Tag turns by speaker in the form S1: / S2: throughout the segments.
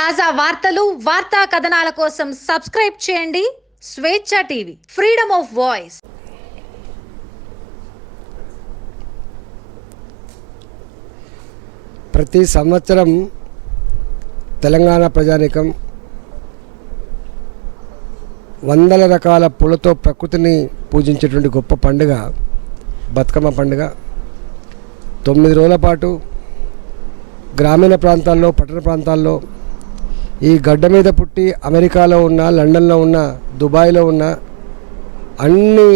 S1: తాజా వార్తలు వార్తా కథనాల కోసం సబ్స్క్రైబ్ చేయండి. స్వేచ్ఛ టీవీ ఫ్రీడమ్ ఆఫ్ వాయిస్.
S2: ప్రతి సంవత్సరం తెలంగాణ ప్రజానీకం వందల రకాల పూలతో ప్రకృతిని పూజించేటువంటి గొప్ప పండుగ బతుకమ్మ పండుగ. తొమ్మిది రోజుల పాటు గ్రామీణ ప్రాంతాల్లో పట్టణ ప్రాంతాల్లో ఈ గడ్డ మీద పుట్టి అమెరికాలో ఉన్న లండన్లో ఉన్న దుబాయ్లో ఉన్న అన్ని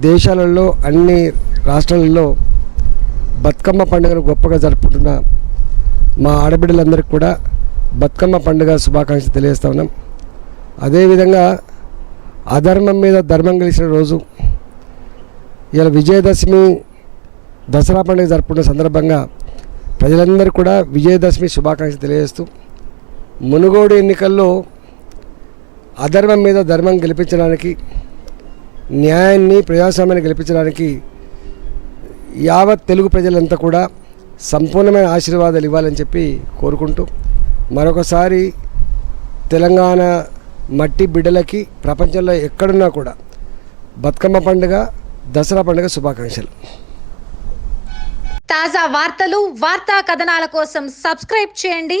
S2: దేశాలలో అన్ని రాష్ట్రాలలో బతుకమ్మ పండుగను గొప్పగా జరుపుకుంటున్న మా ఆడబిడ్డలందరికీ కూడా బతుకమ్మ పండుగ శుభాకాంక్షలు తెలియజేస్తా ఉన్నాం. అదేవిధంగా అధర్మం మీద ధర్మం గెలిచిన రోజు ఇలా విజయదశమి దసరా పండుగ జరుపుకున్న సందర్భంగా ప్రజలందరూ కూడా విజయదశమి శుభాకాంక్షలు తెలియజేస్తూ మునుగోడు ఎన్నికల్లో అధర్మం మీద ధర్మం గెలిపించడానికి న్యాయాన్ని ప్రజాస్వామ్యాన్ని గెలిపించడానికి యావత్ తెలుగు ప్రజలంతా కూడా సంపూర్ణమైన ఆశీర్వాదాలు ఇవ్వాలని చెప్పి కోరుకుంటూ మరొకసారి తెలంగాణ మట్టి బిడ్డలకి ప్రపంచంలో ఎక్కడున్నా కూడా బతుకమ్మ పండుగ దసరా పండుగ శుభాకాంక్షలు.
S1: తాజా వార్తలు వార్తా కథనాల కోసం సబ్స్క్రైబ్ చేయండి.